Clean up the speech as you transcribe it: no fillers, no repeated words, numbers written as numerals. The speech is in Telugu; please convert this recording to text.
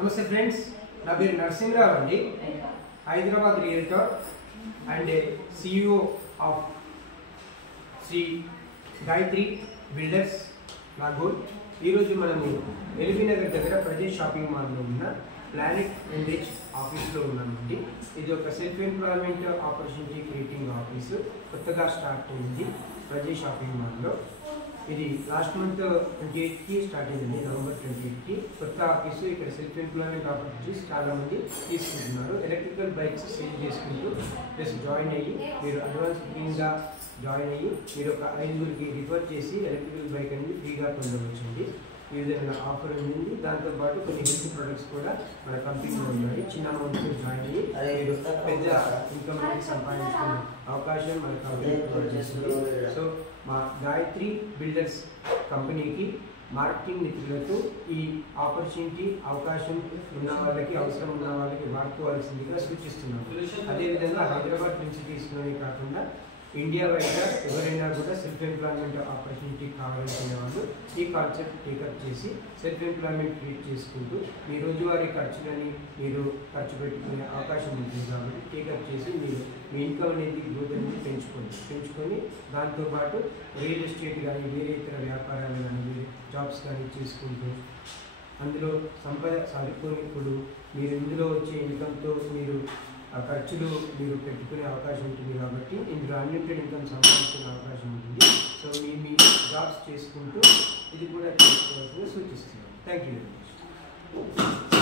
నమస్తే ఫ్రెండ్స్, నా పేరు నరసింహరావు అండి. Hyderabad realtor and CEO of Sri Gayatri builders Nagole. ఈరోజు మనము ఎల్బీ నగర్ దగ్గర ప్రజెంట్ షాపింగ్ మాల్లో ఉన్న ప్లానెట్ ఎండ్రిచ్ ఆఫీస్లో ఉన్నామండి. ఇది ఒక self employment opportunity creating office, కొత్తగా స్టార్ట్ అయింది ప్రజెంట్ షాపింగ్ మాల్లో. ఇది లాస్ట్ మంత్ 28కి స్టార్ట్ అయిందండి, నవంబర్ 28కి. కొత్త ఆఫీసు. ఇక్కడ సెల్ఫ్ ఎంప్లాయ్మెంట్ ఆపర్చునిటీస్ చాలామంది తీసుకుంటున్నారు. ఎలక్ట్రికల్ బైక్స్ సేల్ చేసుకుంటూ ప్లస్ జాయిన్ అయ్యి మీరు అడ్వాన్స్ బుకింగ్గా జాయిన్ అయ్యి మీరు ఒక 5గురికి రిఫర్ చేసి ఎలక్ట్రికల్ బైక్ అనేది ఫ్రీగా పొందవచ్చండి. ఈ విధంగా ఆఫర్ ఉంది. దాంతోపాటు కొన్ని హెల్త్ ప్రొడక్ట్స్ కూడా మన కంపెనీలో ఉన్నాయి. చిన్న అమౌంట్తో జాయిన్ అయ్యి మీరు పెద్ద ఇన్కమ్ అనేది సంపాదించుకునే అవకాశం మన కంపెనీ ప్రొవైడ్ చేస్తుంది. సో మా గాయత్రి బిల్డర్స్ కంపెనీకి మార్కెటింగ్ మిత్రులకు ఈ ఆపర్చునిటీ అవకాశం ఉన్న వాళ్ళకి, అవసరం ఉన్న వాళ్ళకి వాడుకోవాల్సిందిగా సూచిస్తున్నాము. అదేవిధంగా హైదరాబాద్ నుంచి తీసుకునే కాకుండా ఇండియా వైడ్ ఎవరైనా కూడా సెల్ఫ్ ఎంప్లాయ్మెంట్ ఆపర్చునిటీ కావాలనుకునే వాళ్ళు ఈ కాన్సెప్ట్ టేకప్ చేసి సెల్ఫ్ ఎంప్లాయ్మెంట్ క్రియేట్ చేసుకుంటూ మీ రోజువారీ ఖర్చులని మీరు ఖర్చు పెట్టుకునే అవకాశం ఉంటుంది. కాబట్టి టేకప్ చేసి మీరు మీ ఇన్కమ్ అనేది గ్రోత్ అనేది పెంచుకొని దాంతోపాటు రియల్ ఎస్టేట్ కానీ వేరే ఇతర వ్యాపారాలు కానీ వేరే జాబ్స్ కానీ చేసుకుంటూ అందులో సంపద సాధించుకునేప్పుడు మీరు ఇందులో వచ్చే ఇన్కమ్తో మీరు ఆ ఖర్చులు మీరు పెట్టుకునే అవకాశం ఉంటుంది. కాబట్టి ఇందులో అన్లిమిటెడ్ ఇన్కమ్ సంపాదించుకునే అవకాశం ఉంటుంది. సో మీ జాబ్స్ చేసుకుంటూ ఇది కూడా చేసుకోవాల్సిందిగా సూచిస్తున్నాను. Thank you very much.